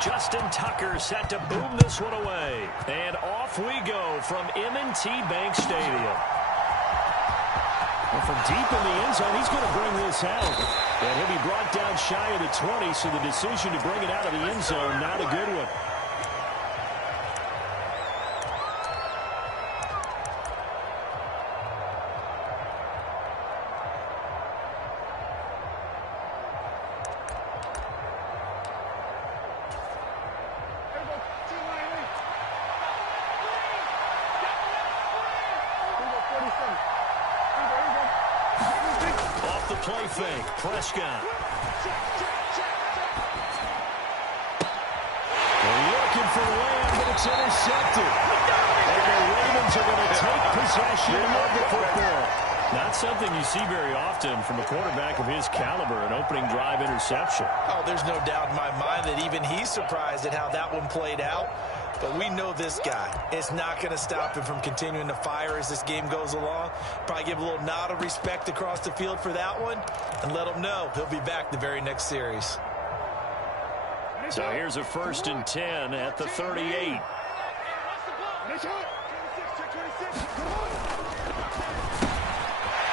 Justin Tucker set to boom this one away. And off we go from M&T Bank Stadium. And from deep in the end zone, he's going to bring this out. And he'll be brought down shy of the 20, so the decision to bring it out of the end zone, not a good one. Play fake. Prescott. They're looking for Lamb, but it's intercepted. And the Ravens are going to take possession of the football. Not something you see very often from a quarterback of his caliber, an opening drive interception. Oh, there's no doubt in my mind that even he's surprised at how that one played out. But we know this guy. It's not going to stop him from continuing to fire as this game goes along. Probably give a little nod of respect across the field for that one and let him know he'll be back the very next series. So here's a 1st and 10 at the 38.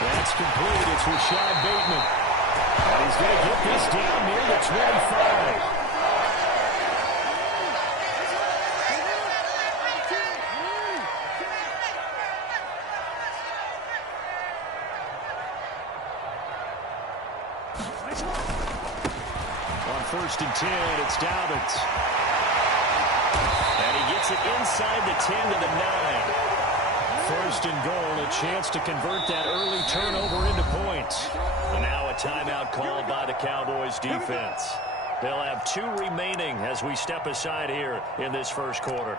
That's complete. It's Rashad Bateman. And he's going to get this down near the 25. On 1st and 10, it's Dobbins. And he gets it inside the 10 to the 9. 1st and goal, a chance to convert that early turnover into points. And now a timeout called by the Cowboys defense. They'll have 2 remaining as we step aside here in this first quarter.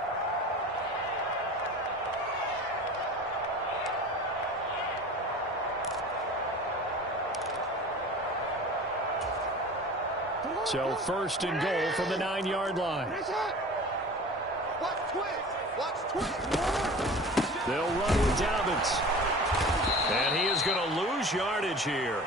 So 1st and goal from the 9-yard line. They'll run with Dobbins. And he is going to lose yardage here.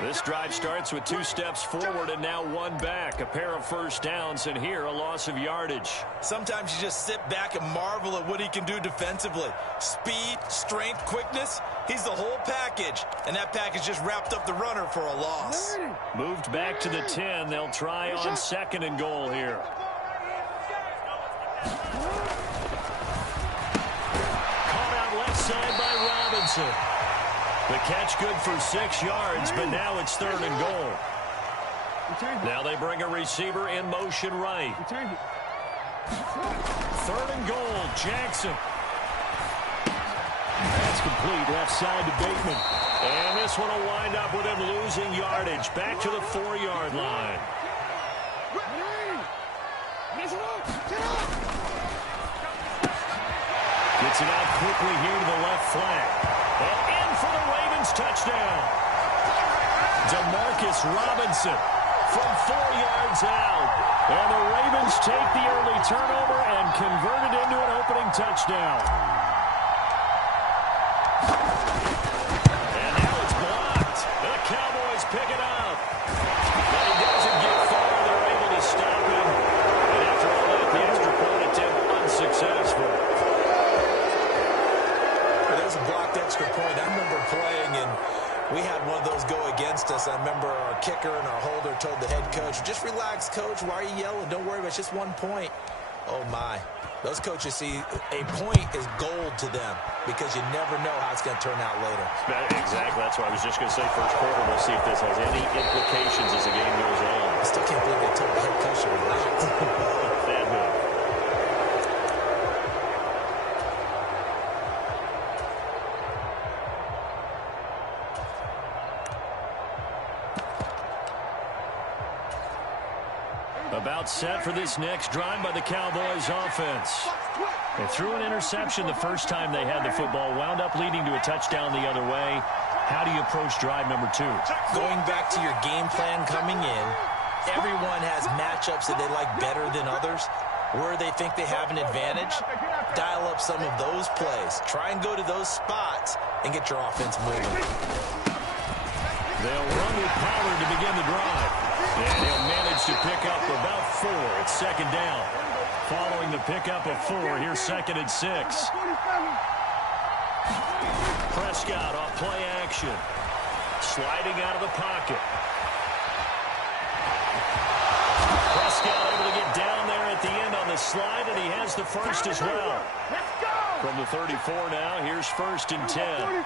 This drive starts with 2 steps forward and now 1 back. A pair of first downs, and here a loss of yardage. Sometimes you just sit back and marvel at what he can do defensively. Speed, strength, quickness. He's the whole package. And that package just wrapped up the runner for a loss. Moved back to the 10. They'll try on 2nd and goal here. Caught out left side by Robinson. The catch good for 6 yards, but now it's 3rd and goal. Now they bring a receiver in motion right. 3rd and goal, Jackson. That's complete, left side to Bateman. And this one will wind up with him losing yardage. Back to the 4-yard line. Gets it out quickly here to the left flank. And in for the Ravens touchdown. Demarcus Robinson from 4 yards out. And the Ravens take the early turnover and convert it into an opening touchdown. And now it's blocked. The Cowboys pick it up. But he doesn't get far. They're able to stop him. And after all that, the extra point attempt unsuccessful. There's a blocked extra point. I remember playing, and we had one of those go against us. I remember our kicker and our holder told the head coach, just relax, coach. Why are you yelling? Don't worry about it. It's just 1 point. Oh, my. Those coaches see a point is gold to them because you never know how it's going to turn out later. Exactly. That's what I was just going to say. First quarter, we'll see if this has any implications as the game goes on. I still can't believe they told the head coach to relax. That move. About set for this next drive by the Cowboys offense. They threw an interception the first time they had the football, wound up leading to a touchdown the other way. How do you approach drive number 2? Going back to your game plan coming in, everyone has matchups that they like better than others. Where they think they have an advantage, dial up some of those plays. Try and go to those spots and get your offense moving. They'll run with Pollard to begin the drive. And he'll manage to pick up about 4. It's second down. Following the pickup of 4, here's second and 6. Prescott off play action. Sliding out of the pocket. Prescott able to get down there at the end on the slide, and he has the first as well. From the 34 now, here's first and 10.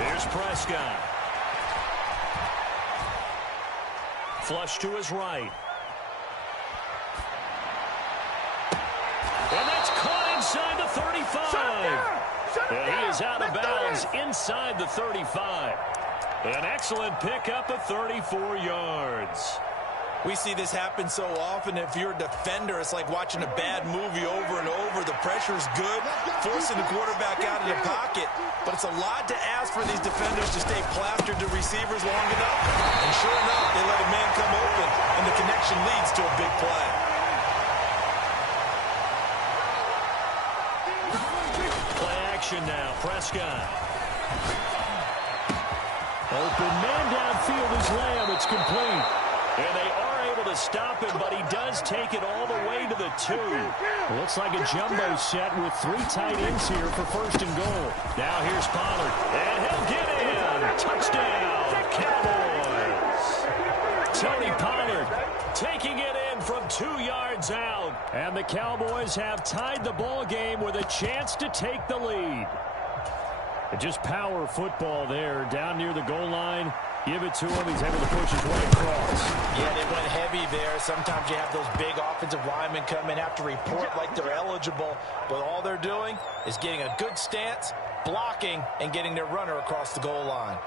Here's Prescott. Flush to his right. And that's caught inside the 35. And he is out of bounds inside the 35. An excellent pickup of 34 yards. We see this happen so often. If you're a defender, it's like watching a bad movie over and over. The pressure's good, forcing the quarterback out of the pocket. But it's a lot to ask for these defenders to stay plastered to receivers long enough. And sure enough, they let a man come open, and the connection leads to a big play. Play action now. Prescott. Open man downfield is Lamb. It's complete. And they are able to stop him, but he does take it all the way to the 2. Looks like a jumbo set with 3 tight ends here for first and goal. Now here's Pollard. And he'll get in. Touchdown, Cowboys. Tony Pollard taking it in from 2 yards out. And the Cowboys have tied the ball game with a chance to take the lead. And just power football there down near the goal line. Give it to him. He's able to push his way across. Yeah, they went heavy there. Sometimes you have those big offensive linemen come in, have to report like they're eligible. But all they're doing is getting a good stance, blocking, and getting their runner across the goal line.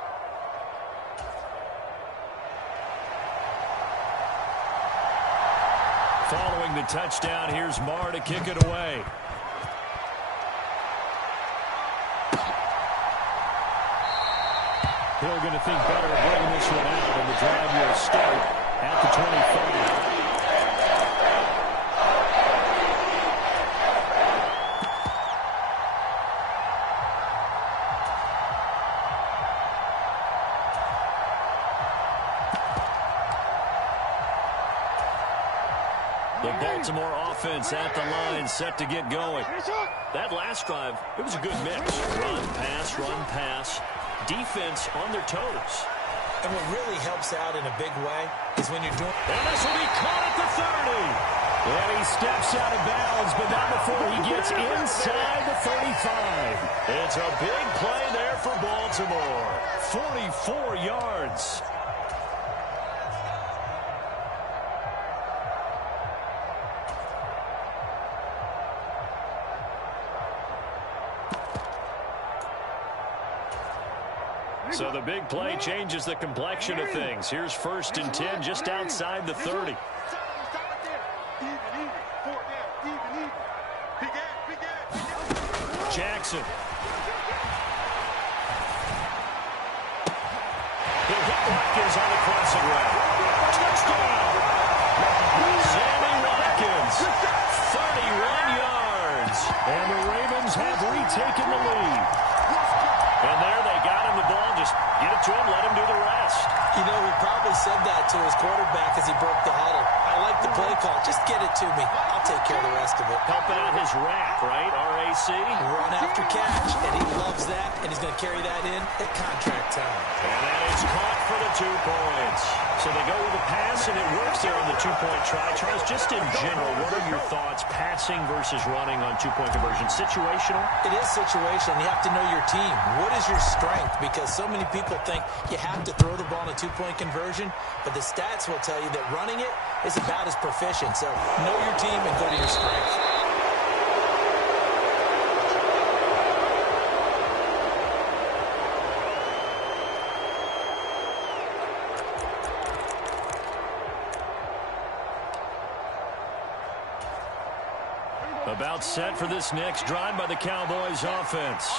Following the touchdown, here's Marr to kick it away. Hill going to think better of bringing this one out, and the drive will start at the 25. The Baltimore offense at the line, set to get going. That last drive, it was a good mix. Run, pass. Defense on their toes. And what really helps out in a big way is when you're doing... And this will be caught at the 30. And he steps out of bounds, but not before he gets inside the 35. It's a big play there for Baltimore. 44 yards. So the big play changes the complexion of things. Here's first and 10 just outside the 30. Jackson. He'll hit Watkins on the crossing route. Touchdown! Sammy Watkins, 31 yards. And the Ravens have retaken the lead. And there they got him the ball. Just get it to him, let him do the rest. You know, he probably said that to his quarterback as he broke the huddle. I like the play call. Just get it to me. I'll take care of the rest of it. Helping out his rack, right? RAC. Run after catch, and he loves that, and he's going to carry that in at contract time. And that is caught for the 2 points. So they go with a pass, and it works there on the 2-point try. Charles, just in general, what are your thoughts passing versus running on 2-point conversion? Situational? It is situational. You have to know your team. What is your strength? Because so many people think you have to throw the ball in a 2-point conversion, but the stats will tell you that running it is about as proficient. So know your team and go to your strength. About set for this next drive by the Cowboys offense.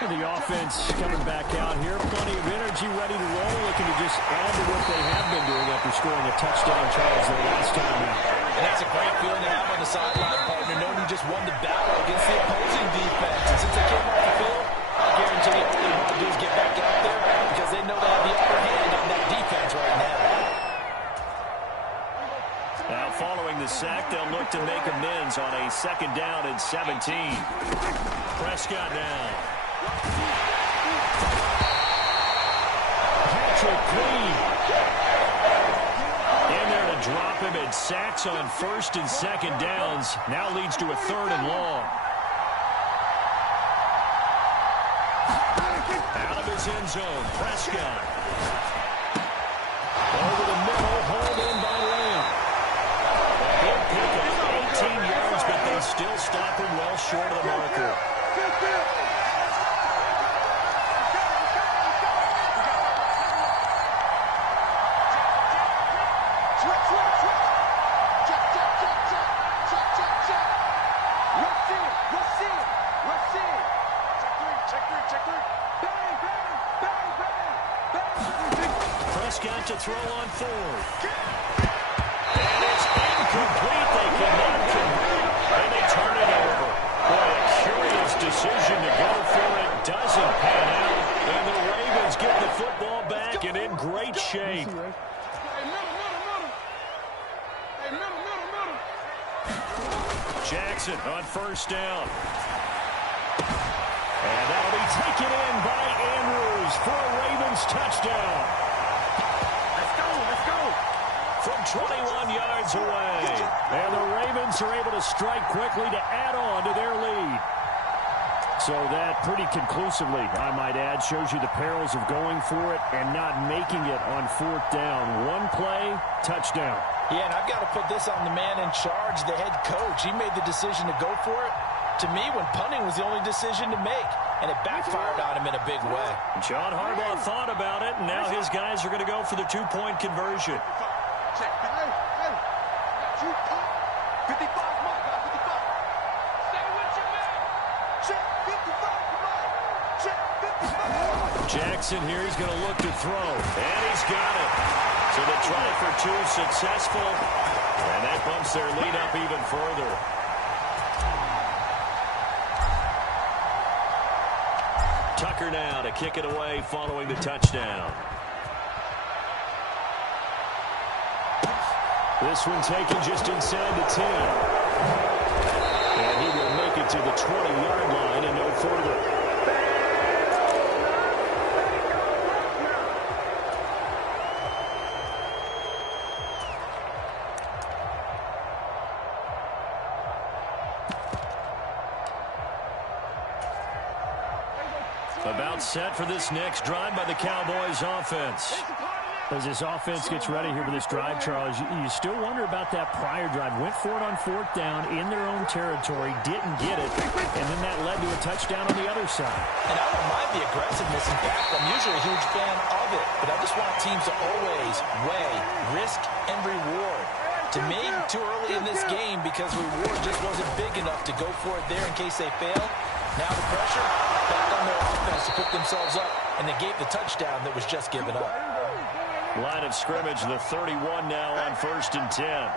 And the offense coming back out here. Plenty of energy, ready to roll, looking to just add to what they have been doing after scoring a touchdown, Charles, their last time out. And that's a great feeling to have on the sideline, partner, knowing you just won the battle against the opposing defense. And since they came off the field, I guarantee you all they want to do is get back out there because they know they have the upper hand on that defense right now. Now following the sack, they'll look to make amends on a 2nd down and 17. Prescott now. Patrick Queen. In there to drop him, and sacks on 1st and 2nd downs. Now leads to a 3rd and long. Out of his end zone, Prescott. Over the middle, hauled in by Lamb. A big pick of 18 yards, but they still stop him well short of the marker. Prescott to throw on 4th. And it's incomplete. They cannot convert, and they turn it over. Boy, a curious decision to go for it. Doesn't pan out, and the Ravens get the football back and in great shape. Jackson on 1st down. And that'll be taken in by Andrews for a Ravens touchdown. Let's go. From 21 yards away. And the Ravens are able to strike quickly to add on to their lead. So that pretty conclusively, I might add, shows you the perils of going for it and not making it on 4th down. One play, touchdown. Yeah, and I've got to put this on the man in charge, the head coach. He made the decision to go for it. To me, when punting was the only decision to make, and it backfired on him in a big way. John Harbaugh thought about it, and now his guys are going to go for the 2-point conversion. Jackson here, he's going to look to throw, and he's got it. So the try for 2 successful, and that bumps their lead up even further. Tucker now to kick it away following the touchdown. This one taken just inside the 10. And he will make it to the 20-yard line and no further. About set for this next drive by the Cowboys offense. As this offense gets ready here for this drive, Charles, you still wonder about that prior drive. Went for it on 4th down in their own territory, didn't get it, and then that led to a touchdown on the other side. And I don't mind the aggressiveness. In fact, I'm usually a huge fan of it, but I just want teams to always weigh risk and reward. To me, too early in this game because reward just wasn't big enough to go for it there in case they fail. Now the pressure back on their offense to pick themselves up, and they gave the touchdown that was just given up. Line of scrimmage, the 31 now on 1st and 10.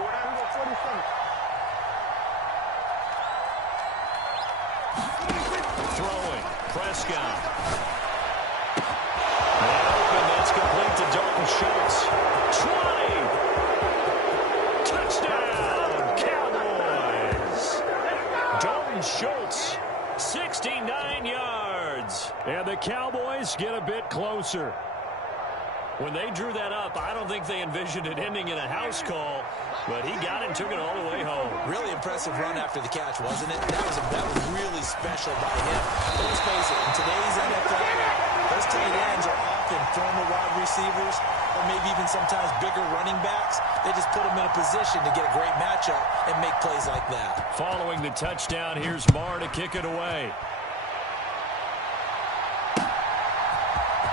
Throwing, Prescott. And open, that's complete to Dalton Schultz. 20! Touchdown, Cowboys! Dalton Schultz, 69 yards. And the Cowboys get a bit closer. When they drew that up, I don't think they envisioned it ending in a house call, but he got it and took it all the way home. Really impressive run after the catch, wasn't it? That was really special by him. But let's face it, in today's NFL, those tight ends are often former wide receivers or maybe even sometimes bigger running backs. They just put them in a position to get a great matchup and make plays like that. Following the touchdown, here's Marr to kick it away.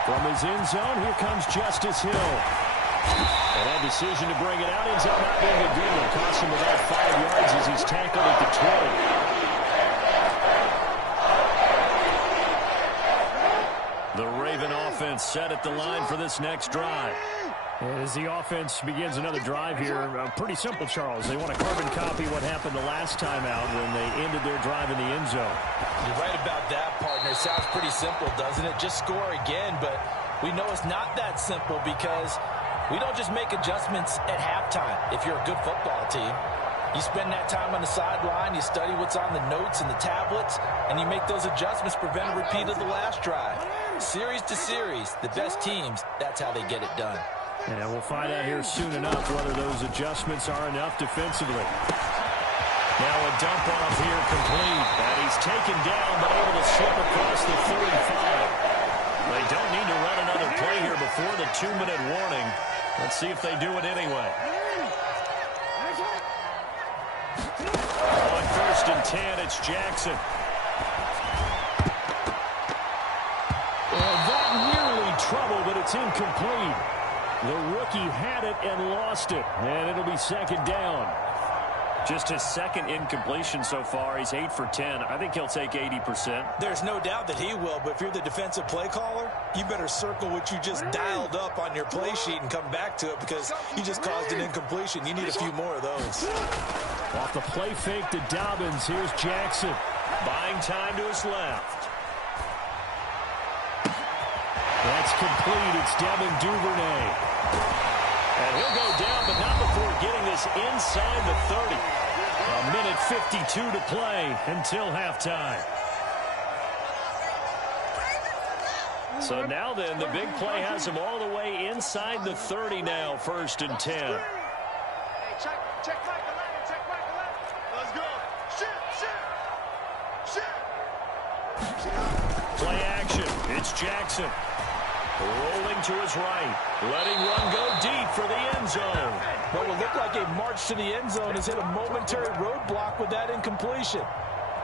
From his end zone, here comes Justice Hill. And that decision to bring it out ends up not being a good one. Cost him about 5 yards as he's tackled at the 20. The Raven offense set at the line for this next drive. As the offense begins another drive here, pretty simple, Charles. They want to carbon copy what happened the last time out when they ended their drive in the end zone. You're right about that, partner. Sounds pretty simple, doesn't it? Just score again, but we know it's not that simple because We don't just make adjustments at halftime if you're a good football team. You spend that time on the sideline, you study what's on the notes and the tablets, and you make those adjustments to prevent a repeat of the last drive. Series to series, the best teams, that's how they get it done. And we'll find out here soon enough whether those adjustments are enough defensively. Now a dump off here complete. And he's taken down but able to slip across the 35. They don't need to run another play here before the 2-minute warning. Let's see if they do it anyway. On 1st and 10, it's Jackson. And that nearly trouble, but it's incomplete. The rookie had it and lost it, and it'll be 2nd down. Just his 2nd incompletion so far. He's 8 for 10. I think he'll take 80%. There's no doubt that he will, but if you're the defensive play caller, you better circle what you just dialed up on your play sheet and come back to it because you just caused an incompletion. You need a few more of those. Off the play fake to Dobbins, here's Jackson. Buying time to his left. That's complete. It's Devin Duvernay. And he'll go down, but not before getting this inside the 30. A minute 52 to play until halftime. So now then, the big play has him all the way inside the 30 now, 1st and 10. Hey, check Michael Leonard, check Michael Leonard. Let's go. Shit. Play action. It's Jackson. Rolling to his right. Letting one go deep for the end zone. What will look like a march to the end zone has hit a momentary roadblock with that incompletion.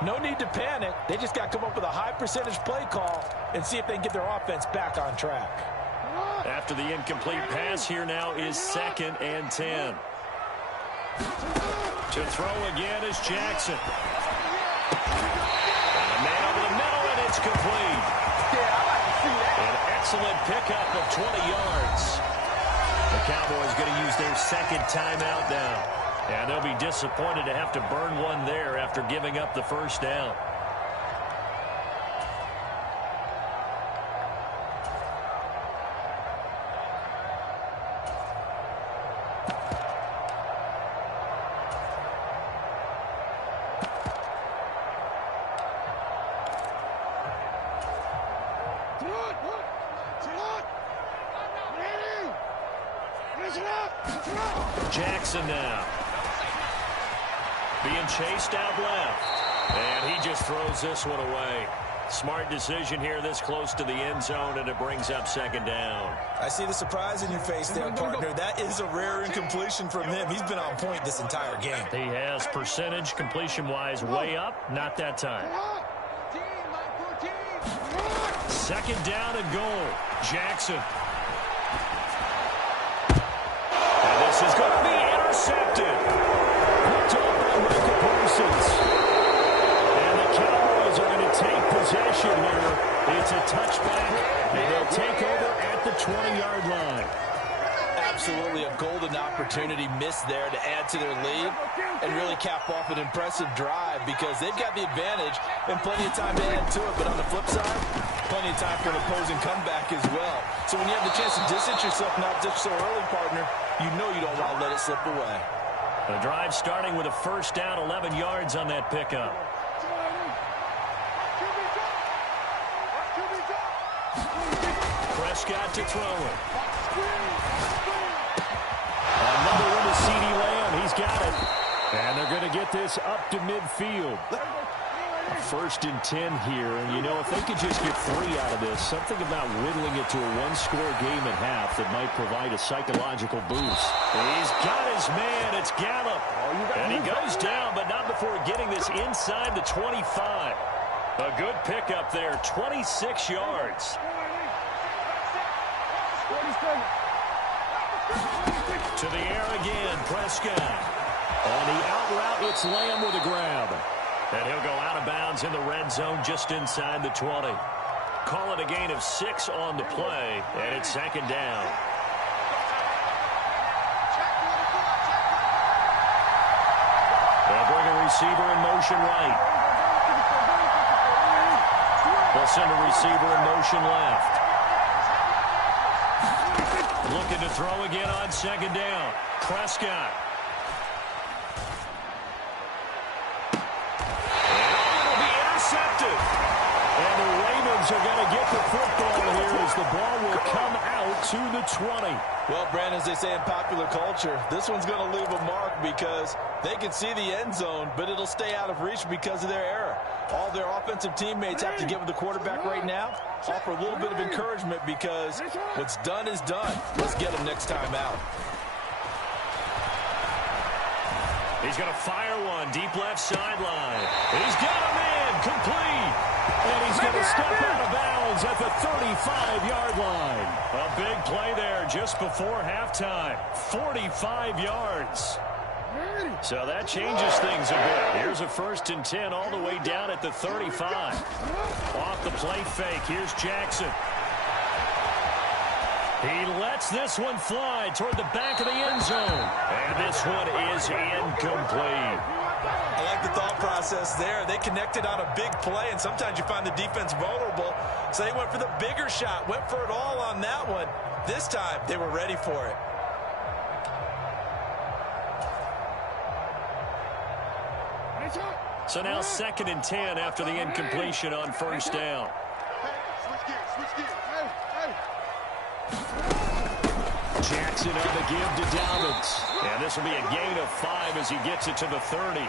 No need to panic. They just got to come up with a high percentage play call and see if they can get their offense back on track. After the incomplete pass, here now is 2nd and 10. To throw again is Jackson. And a man over the middle, and it's complete. An excellent pickup of 20 yards. The Cowboys going to use their 2nd timeout now. And they'll be disappointed to have to burn one there after giving up the 1st down. Jackson now. Being chased out left. And he just throws this one away. Smart decision here this close to the end zone, and it brings up 2nd down. I see the surprise in your face there, partner. That is a rare incompletion from him. He's been on point this entire game. He has percentage completion-wise way up. Not that time. 2nd down and goal. Jackson. And this is going to be intercepted. Picked off by Michael Parsons. And the Cowboys are going to take possession here. It's a touchback, and they'll take over at the 20-yard line. Absolutely a golden opportunity missed there to add to their lead and really cap off an impressive drive because they've got the advantage and plenty of time to add to it. But on the flip side, plenty of time for an opposing comeback as well. So when you have the chance to distance yourself not just so early, partner, you know you don't want to let it slip away. The drive starting with a 1st down, 11 yards on that pickup. Prescott to throw it. Another one to CeeDee Lamb. He's got it. And they're going to get this up to midfield. A 1st and 10 here. And, you know, if they could just get 3 out of this, something about whittling it to a one-score game at half that might provide a psychological boost. He's got his man. It's Gallup. And he goes down, but not before getting this inside the 25. A good pickup there, 26 yards. To the air again, Prescott. On the out route, it's Lamb with a grab. And he'll go out of bounds in the red zone just inside the 20. Call it a gain of 6 on the play, and it's 2nd down. They'll bring a receiver in motion right. They'll send a receiver in motion left. Looking to throw again on second down. Prescott. And it'll be intercepted. And the Ravens are going to get the football here as the ball will come out to the 20. Well, Brandon, as they say in popular culture, this one's going to leave a mark because they can see the end zone, but it'll stay out of reach because of their error. All their offensive teammates have to get with the quarterback right now, offer a little bit of encouragement because what's done is done. Let's get him next time out. He's going to fire one deep left sideline. He's got him in, complete. And he's going to step out of bounds at the 35-yard line. A big play there just before halftime. 45 yards. So that changes things a bit. Here's a 1st and 10 all the way down at the 35. Off the play fake. Here's Jackson. He lets this one fly toward the back of the end zone. And this one is incomplete. I like the thought process there. They connected on a big play, and sometimes you find the defense vulnerable. So they went for the bigger shot, went for it all on that one. This time, they were ready for it. So now 2nd and 10 after the incompletion on 1st down. Jackson on the give to Dobbins. And this will be a gain of 5 as he gets it to the 30.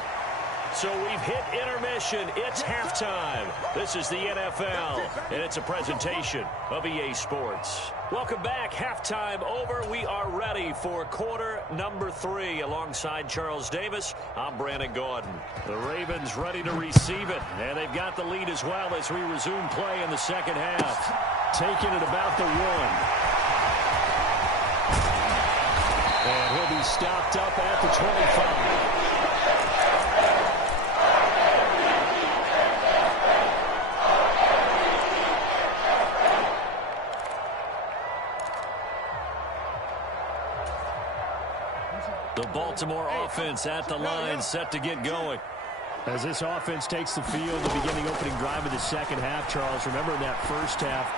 So we've hit intermission. It's halftime. This is the NFL, and it's a presentation of EA Sports. Welcome back. Halftime over. We are ready for quarter number 3. Alongside Charles Davis, I'm Brandon Gaudin. The Ravens ready to receive it, and they've got the lead as well as we resume play in the second half. Taking it about the 1. And he'll be stopped up at the 25. The Baltimore offense at the line, set to get going. As this offense takes the field, the beginning opening drive of the second half, Charles, remember in that first half,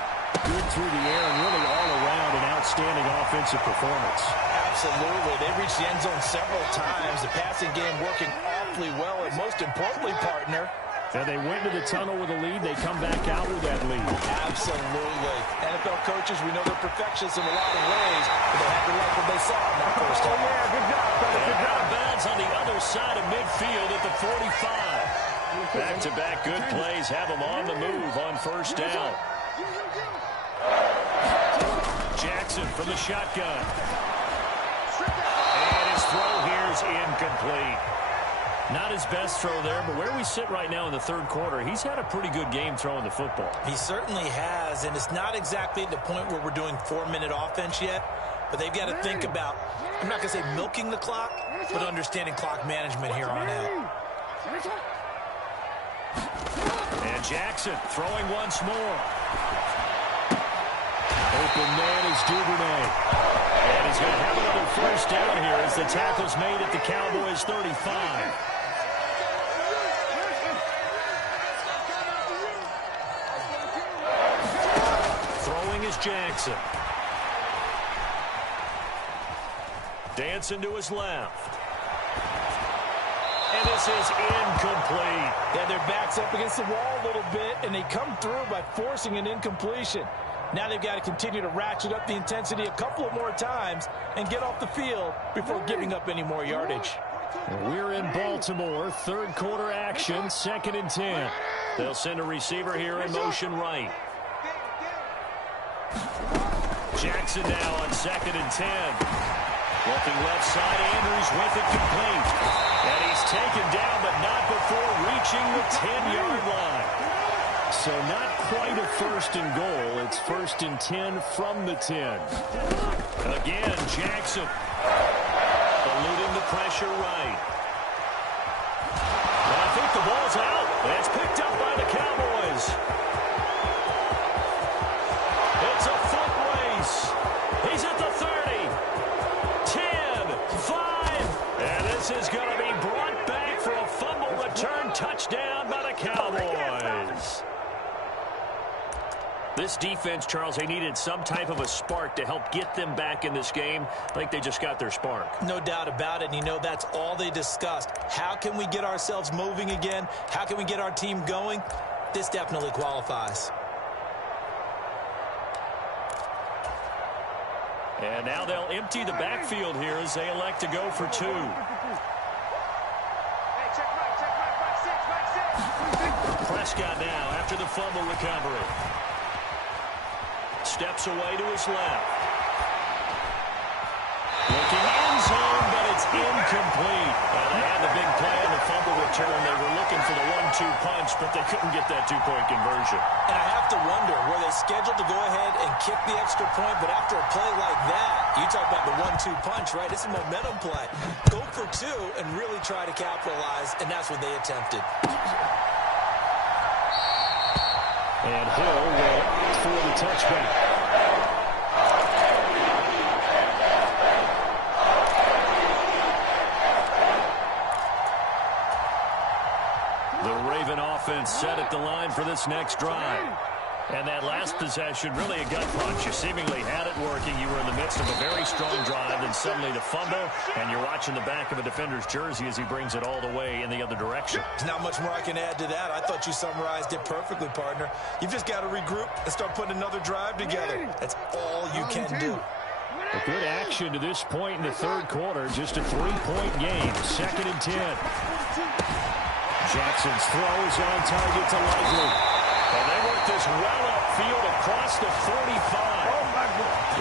good through the air and really all around an outstanding offensive performance. Absolutely. They reached the end zone several times. The passing game working awfully well, and most importantly, partner, and they went to the tunnel with a lead. They come back out with that lead. Absolutely. NFL coaches, we know they're perfectionists in a lot of ways, but they had to like what they saw in that first half. Yeah, good job, brother. Good Out job. of bounds on the other side of midfield at the 45. Back-to-back good plays have them on the move on 1st down. Jackson from the shotgun. And his throw here is incomplete. Not his best throw there, but where we sit right now in the 3rd quarter, he's had a pretty good game throwing the football. He certainly has, and it's not exactly at the point where we're doing 4-minute offense yet, but they've got to think about, I'm not going to say milking the clock, but understanding clock management here on out. And Jackson throwing once more. Open man is Duvernay. And he's going to have another 1st down here as the tackle's made at the Cowboys' 35. Throwing is Jackson. Dancing to his left. And this is incomplete. Yeah, their back's up against the wall a little bit, and they come through by forcing an incompletion. Now they've got to continue to ratchet up the intensity a couple of more times and get off the field before giving up any more yardage. We're in Baltimore, 3rd quarter action, 2nd and 10. They'll send a receiver here in motion right. Jackson now on 2nd and 10. Looking left side, Andrews with it complete. And he's taken down, but not before reaching the 10-yard line. So not quite a 1st and goal. It's 1st and 10 from the 10. Again, Jackson eluding the pressure right. And I think the ball's out. And it's picked up by the Cowboys. It's a foot race. He's at the 30. 10, 5. And this is going to be brought back for a fumble return touchdown by the Cowboys. This This defense, Charles, they needed some type of a spark to help get them back in this game. I think they just got their spark. No doubt about it. And you know, that's all they discussed. How can we get ourselves moving again? How can we get our team going? This definitely qualifies. And now they'll empty the backfield here as they elect to go for two. Prescott now after the fumble recovery. Steps away to his left. Looking end zone, but it's incomplete. They had the big play on the fumble return. They were looking for the 1-2 punch, but they couldn't get that two-point conversion. And I have to wonder, were they scheduled to go ahead and kick the extra point? But after a play like that, you talk about the 1-2 punch, right? It's a momentum play. Go for two and really try to capitalize, and that's what they attempted. And Hill will for the touchback. The Raven offense set at the line for this next drive. And that last possession, really a gut punch. You seemingly had it working. You were in the midst of a very strong drive, then suddenly the fumble, and you're watching the back of a defender's jersey as he brings it all the way in the other direction. There's not much more I can add to that. I thought you summarized it perfectly, partner. You've just got to regroup and start putting another drive together. That's all you can do. A good action to this point in the third quarter. Just a 3-point game. 2nd and 10. Jackson's throw is on target to Likely. And they work this well upfield across the 45.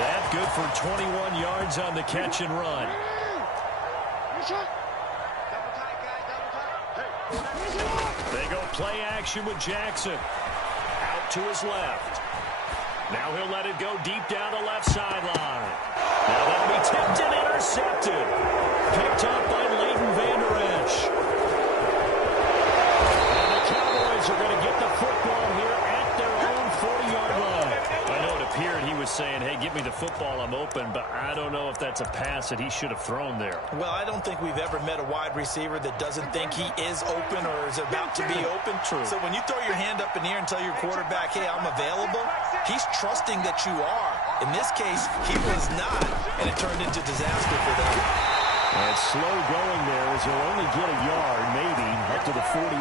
That good for 21 yards on the catch and run. They go play action with Jackson. Out to his left. Now he'll let it go deep down the left sideline. Now that'll be tipped and intercepted. Picked up by Leighton Vander Esch. And the Cowboys are going to get the football here at their own 40-yard line. I know it appeared he was saying, hey, give me the football, I'm open, but I don't know if that's a pass that he should have thrown there. Well, I don't think we've ever met a wide receiver that doesn't think he is open or is about to be open. True. So when you throw your hand up in the air and tell your quarterback, hey, I'm available, he's trusting that you are. In this case, he was not, and it turned into disaster for them. And slow going there as he'll only get a yard, maybe, up to the 41.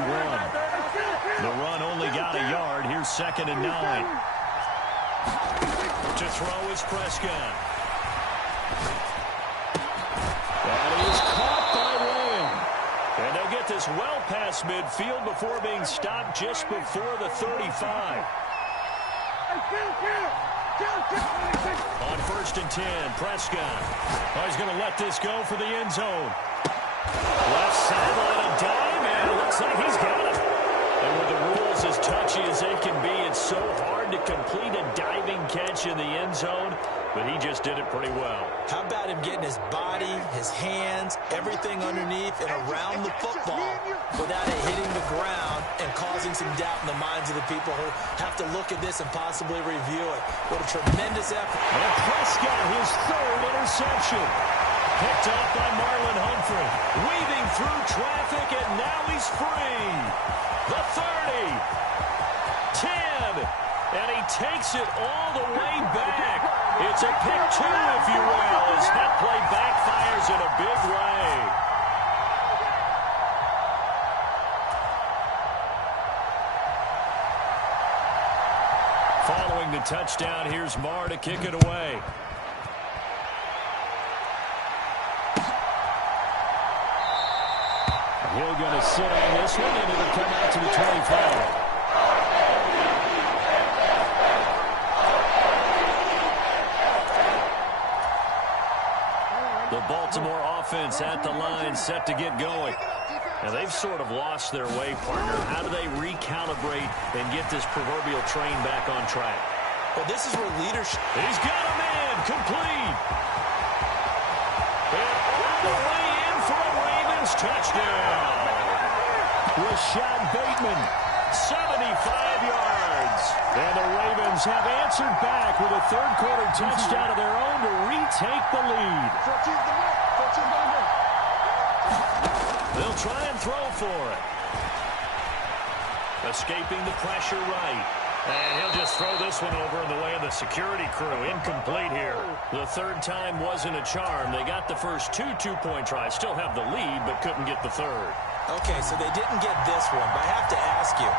The run only got a yard. Here's 2nd and 9. To throw is Prescott. That is caught by Lamb. And they'll get this well past midfield before being stopped just before the 35. On 1st and 10, Prescott. Oh, he's going to let this go for the end zone. Left sideline, a dime, and it looks like he's got it. And with the rules as touchy as they can be, it's so hard to complete a diving catch in the end zone, but he just did it pretty well. How about him getting his body, his hands, everything underneath and around the football without it hitting the ground and causing some doubt in the minds of the people who have to look at this and possibly review it. What a tremendous effort. And Prescott, his 3rd interception. Picked off by Marlon Humphrey. Weaving through traffic, and now he's free. The 30. 10. And he takes it all the way back. It's a pick 2, if you will, as that play backfires in a big way. Following the touchdown, here's Marr to kick it away. Hill going to sit on this one, and it'll come out to the 25. The Baltimore offense at the line, set to get going. Now, they've sort of lost their way, partner. How do they recalibrate and get this proverbial train back on track? Well, this is where leadership... He's got a man, complete. And all the way in for a Ravens touchdown. Rashad Bateman, 75 yards. and the Ravens have answered back with a third-quarter touchdown of their own to retake the lead. They'll try and throw for it. Escaping the pressure right. And he'll just throw this one over in the way of the security crew. Incomplete here. The third time wasn't a charm. They got the first two two-point tries. Still have the lead, but couldn't get the third. Okay, so they didn't get this one, but I have to ask you,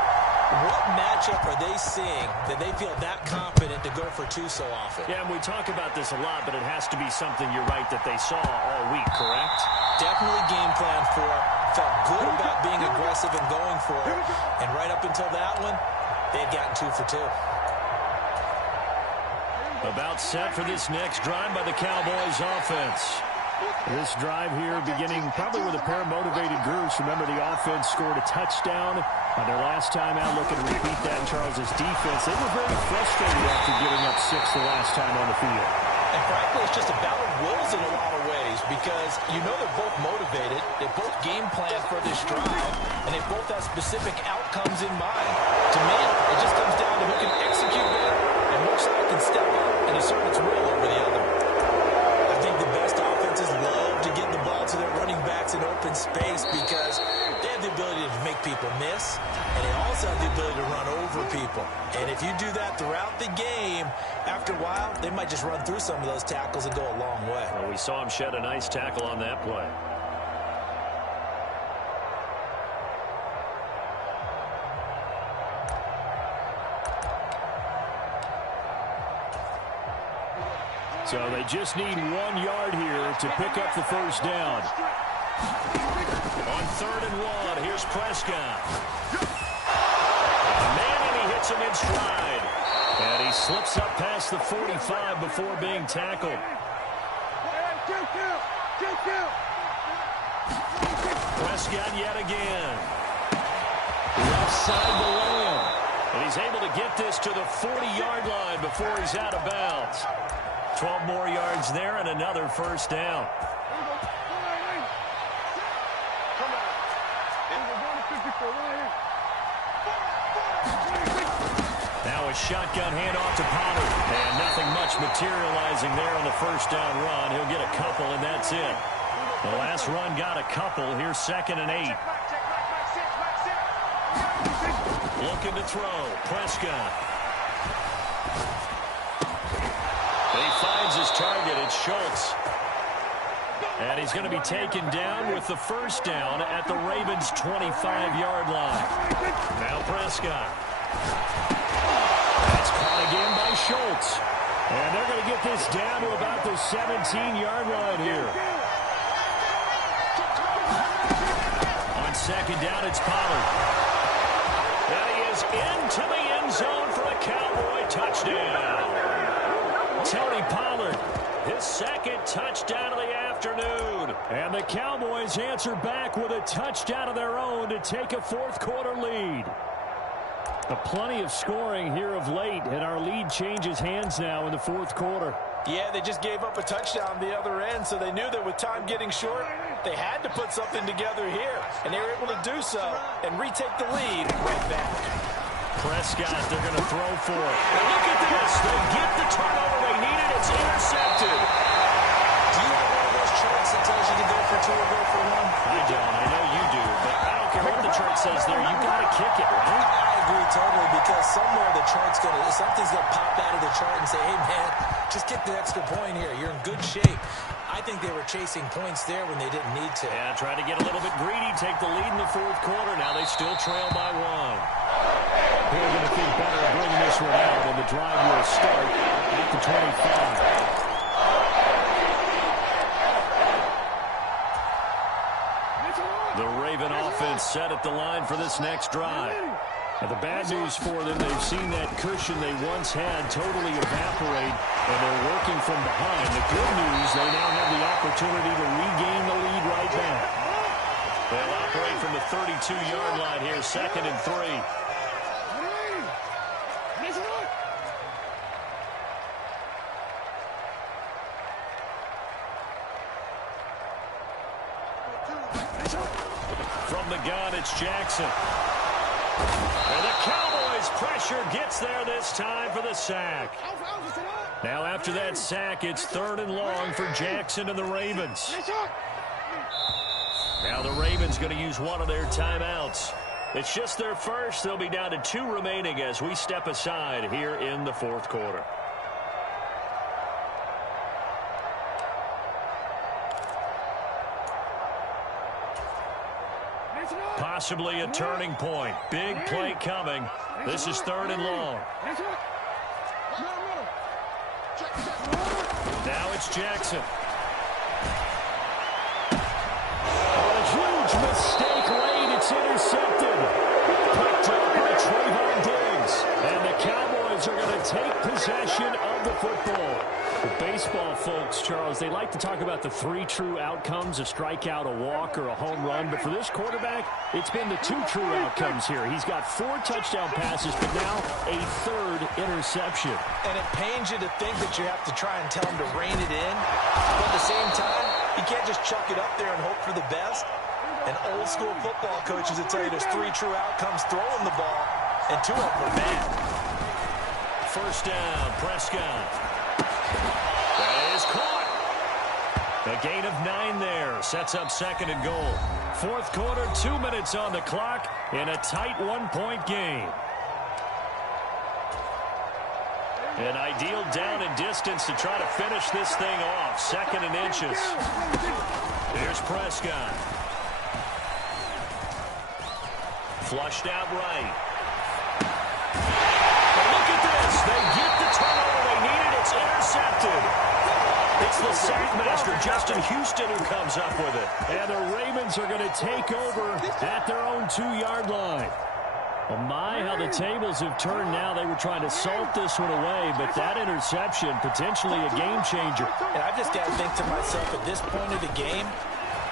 what matchup are they seeing that they feel that confident to go for two so often? Yeah, and we talk about this a lot, but it has to be something, you're right, that they saw all week, correct? Definitely game plan for it. Felt good about being aggressive and going for it. And right up until that one, they had gotten 2 for 2. About set for this next drive by the Cowboys offense. This drive here beginning probably with a pair of motivated groups. Remember, the offense scored a touchdown on their last time out. Looking to repeat that in Charles' defense. They were very frustrated after giving up 6 the last time on the field. And frankly, it's just a battle of wills in a lot of ways because you know they're both motivated. They both game plan for this drive, and they both have specific outcomes in mind. To me, it just comes down to who can execute better and which side can step up and assert its will over the other. I think the best offenses love to get the ball to their running backs in open space because they have the ability to make people miss, and they also have the ability to run over people. And if you do that throughout the game, after a while, they might just run through some of those tackles and go a long way. Well, we saw him shed a nice tackle on that play. So they just need 1 yard here to pick up the first down. On 3rd and 1, here's Prescott. Man, and he hits him in stride. And he slips up past the 45 before being tackled. Prescott yet again. Left side to Lamb. And he's able to get this to the 40-yard line before he's out of bounds. 12 more yards there and another first down. Now a shotgun handoff to Pollard. And nothing much materializing there on the first down run. He'll get a couple, and that's it. The last run got a couple. Here's 2nd and 8. Looking to throw. Prescott. He finds his target. It's Schultz. And he's going to be taken down with the first down at the Ravens' 25-yard line. Now Prescott. That's caught again by Schultz. And they're going to get this down to about the 17-yard line here. On 2nd down, it's Pollard. And he is into the end zone for a Cowboy touchdown. Tony Pollard, his 2nd touchdown of the afternoon. And the Cowboys answer back with a touchdown of their own to take a 4th quarter lead. Plenty of scoring here of late, and our lead changes hands now in the 4th quarter. Yeah, they just gave up a touchdown on the other end, so they knew that with time getting short, they had to put something together here. And they were able to do so and retake the lead right back. Prescott, they're going to throw for it. And look at this. They get the turnover they needed. It's intercepted. Do you have one of those charts that tells you to go for 2 or go for 1? I don't. I know you do. But I don't care what the chart says there. You got to kick it, right? I agree totally because somewhere the chart's going to, something's going to pop out of the chart and say, hey, man, just get the extra point here. You're in good shape. I think they were chasing points there when they didn't need to. Yeah, try to get a little bit greedy, take the lead in the 4th quarter. Now they still trail by 1. They're going to think better of bringing this one out, and the drive will start at the 25. The Raven offense set at the line for this next drive. And the bad news for them, they've seen that cushion they once had totally evaporate, and they're working from behind. The good news, they now have the opportunity to regain the lead right back. They'll operate from the 32-yard line here, 2nd and 3. From the gun, it's Jackson. And the Cowboys pressure gets there this time for the sack. Now after that sack, it's 3rd and long for Jackson and the Ravens. Now the Ravens going to use one of their timeouts. It's just their first. They'll be down to 2 remaining as we step aside here in the fourth quarter. Possibly a turning point. Big play coming. This is 3rd and long. Now it's Jackson. A huge mistake late. It's intercepted. Picked up by Trayvon Diggs. And the Cowboys are going to take possession of the football. The baseball folks, Charles, they like to talk about the 3 true outcomes, a strikeout, a walk, or a home run. But for this quarterback, it's been the 2 true outcomes here. He's got 4 touchdown passes, but now a 3rd interception. And it pains you to think that you have to try and tell him to rein it in. But at the same time, you can't just chuck it up there and hope for the best. And old school football coaches will tell you there's 3 true outcomes throwing the ball, and 2 of them are bad. First down, Prescott. That is caught. A gain of 9 there. Sets up 2nd and goal. Fourth quarter, 2 minutes on the clock in a tight 1-point game. An ideal down and distance to try to finish this thing off. 2nd and inches. Here's Prescott. Flushed out right. But look at this. They get the turnover they needed. It's intercepted. It's the sack master, Justin Houston, who comes up with it. And the Ravens are going to take over at their own 2-yard line. Oh my, how the tables have turned now. They were trying to salt this one away, but that interception, potentially a game changer. And I just got to think to myself, at this point of the game,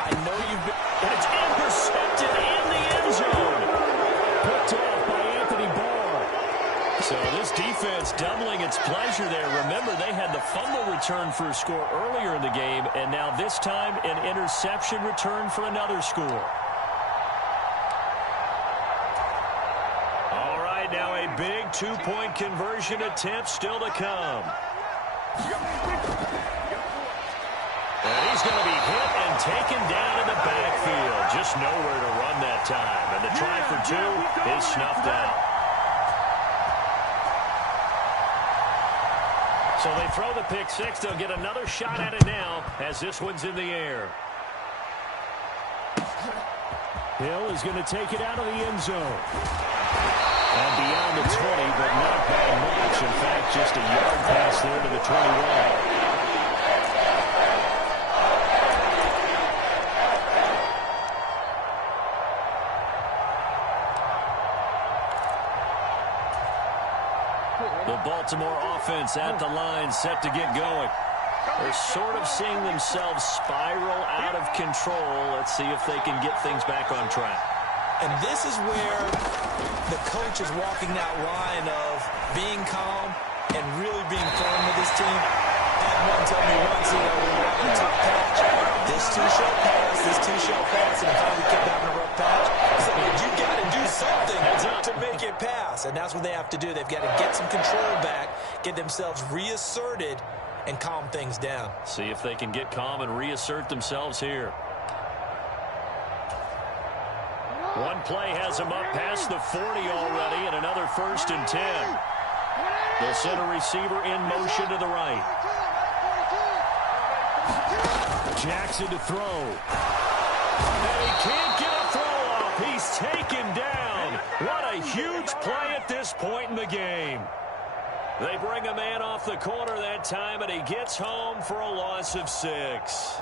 I know you've been... And it's intercepted in the end zone. Picked off by Anthony Barr. So this defense doubling its pleasure there. Remember, they had the fumble return for a score earlier in the game, and now this time an interception return for another score. All right, now a big 2-point conversion attempt still to come. And he's going to be hit and taken down in the backfield. Just nowhere to run that time. And the try for 2 is snuffed out. So they throw the pick 6. They'll get another shot at it now as this one's in the air. Hill is going to take it out of the end zone. And beyond the 20, but not by much. In fact, just a yard pass there to the 21. The Baltimore offense at the line, set to get going. They're sort of seeing themselves spiral out of control. Let's see if they can get things back on track. And this is where the coach is walking that line of being calm and really being firm with his team. I had one tell me once, when we're having a tough patch, this 2 shall pass, this 2 shall pass, and if we kept having a rough patch, so you got to do something to make it pass. And that's what they have to do. They've got to get some control back, get themselves reasserted, and calm things down. See if they can get calm and reassert themselves here. One play has them up past the 40 already, and another 1st and 10. They'll send a receiver in motion to the right. Jackson to throw. And he can't get a throw off. He's taken down. What a huge play at this point in the game. They bring a man off the corner that time, and he gets home for a loss of 6.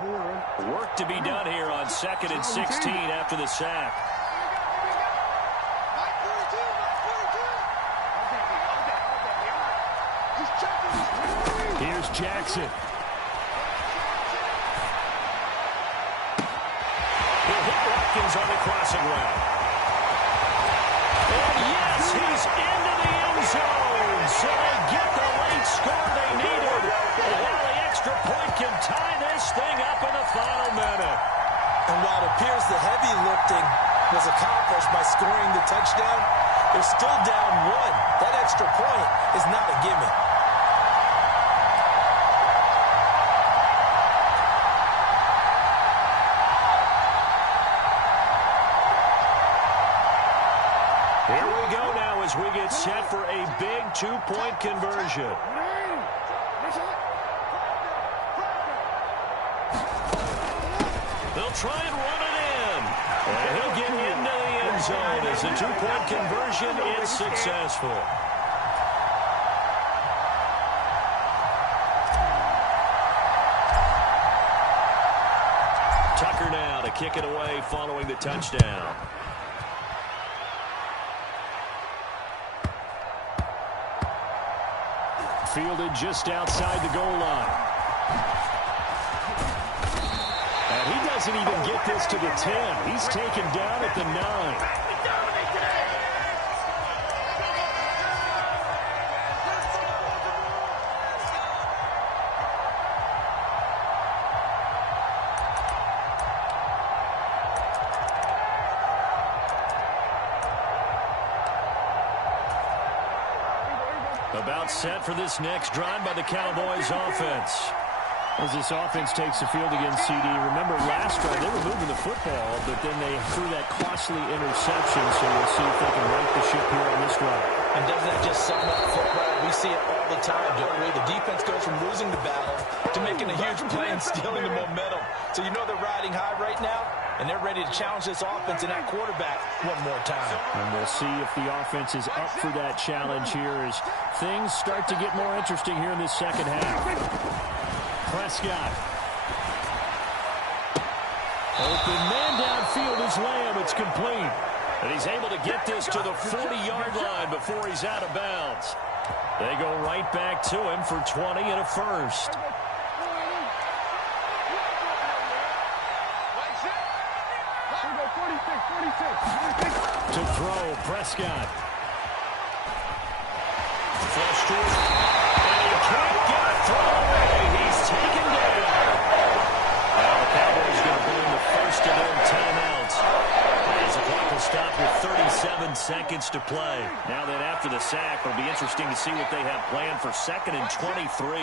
Work to be done here on 2nd and 16 after the sack. Here's Jackson. He'll hit Watkins on the crossing route. And yes, he's into the end zone. So they get the late score they needed. And now the extra point can tie this thing up in the final minute. And while it appears the heavy lifting was accomplished by scoring the touchdown, they're still down 1. That extra point is not a gimme. as we get set for a big two-point conversion. They'll try and run it in. And he'll get into the end zone as the two-point conversion is successful. Tucker now to kick it away following the touchdown. Fielded just outside the goal line. And he doesn't even get this to the 10. He's taken down at the 9. About set for this next drive by the Cowboys offense. As this offense takes the field against CD, remember last drive they were moving the football, but then they threw that costly interception, so we'll see if they can right the ship here on this drive. And doesn't that just sum up football? We see it all the time, don't we? The defense goes from losing the battle to making a huge play and stealing the momentum. So you know they're riding high right now, and they're ready to challenge this offense and that quarterback one more time. And we'll see if the offense is up for that challenge here as things start to get more interesting here in this second half. Prescott. Open man downfield is Lamb. It's complete. And he's able to get this to the 40-yard line before he's out of bounds. They go right back to him for 20 and a first. To throw, Prescott. Flush to his, and he can't get it thrown away. He's taken down. Now the Cowboys going to burn the first of their timeouts. As the clock will stop with 37 seconds to play. Now then after the sack, it'll be interesting to see what they have planned for 2nd and 23.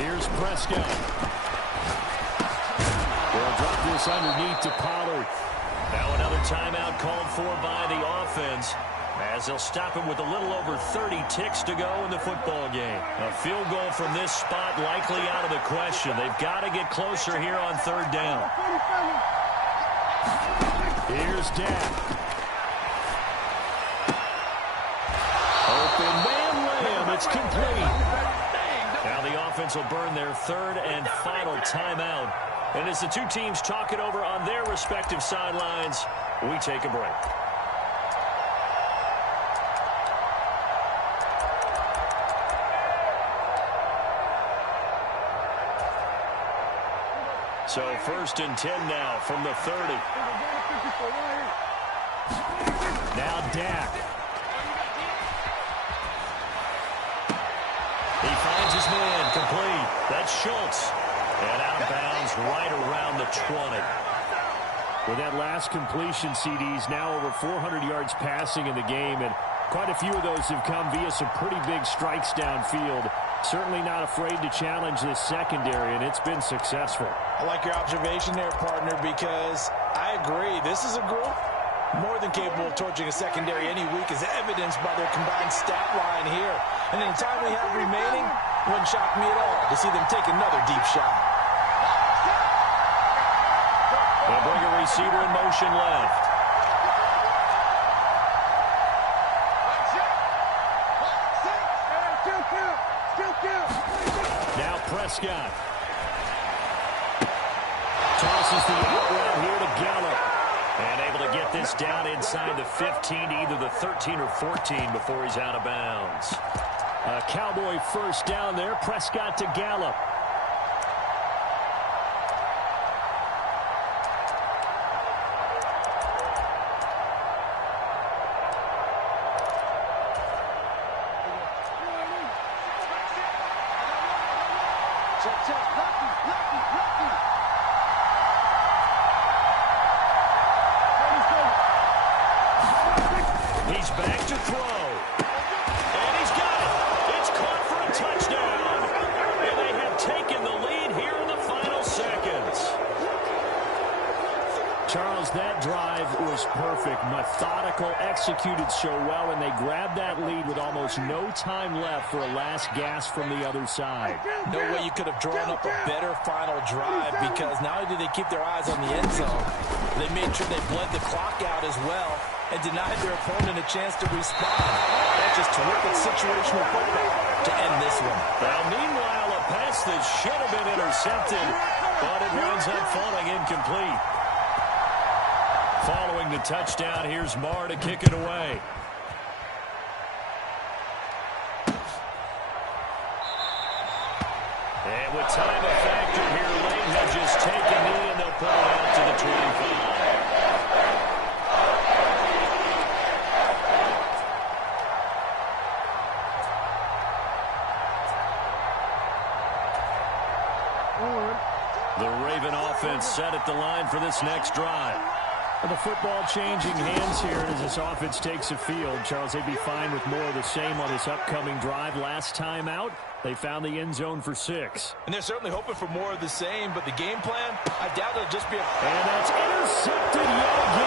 Here's Prescott. They'll drop this underneath to Pollard. Now another timeout called for by the offense as they'll stop him with a little over 30 ticks to go in the football game. A field goal from this spot likely out of the question. They've got to get closer here on 3rd down. Here's Dak. Open man Lamb. It's complete. Now the offense will burn their 3rd and final timeout. And as the two teams talk it over on their respective sidelines, we take a break. So 1st and 10 now from the 30. Now Dak. He finds his man complete. That's Schultz. And out of bounds right around the 20. With that last completion, CD's now over 400 yards passing in the game, and quite a few of those have come via some pretty big strikes downfield. Certainly not afraid to challenge this secondary, and it's been successful. I like your observation there, partner, because I agree. This is a group more than capable of torching a secondary any week, as evidenced by their combined stat line here. And in the time we have remaining, it wouldn't shock me at all to see them take another deep shot. They'll bring a receiver in motion left. Now Prescott. Tosses the out route here to Gallup. And able to get this down inside the 15 to either the 13 or 14 before he's out of bounds. A Cowboy first down there. Prescott to Gallup. He's back to throw. And he's got it. It's caught for a touchdown. And they have taken the lead here in the final seconds. that drive was perfect. Methodical, executed so well, and they grabbed that lead with almost no time left for a last gasp from the other side. No way you could have drawn up a better final drive, because not only did they keep their eyes on the end zone, they made sure they bled the clock out as well and denied their opponent a chance to respond. That's just terrific situational football to end this one. Well, meanwhile, a pass that should have been intercepted, but it winds up falling incomplete. Following the touchdown, here's Marr to kick it away. And with time a factor here, Lane has just taken knee, and they'll pull it out to the 25. The Raven offense set at the line for this next drive. The football changing hands here as this offense takes the field. Charles, they'd be fine with more of the same on this upcoming drive. Last time out, they found the end zone for 6. And they're certainly hoping for more of the same, but the game plan, I doubt it'll just be a... And that's intercepted yet again.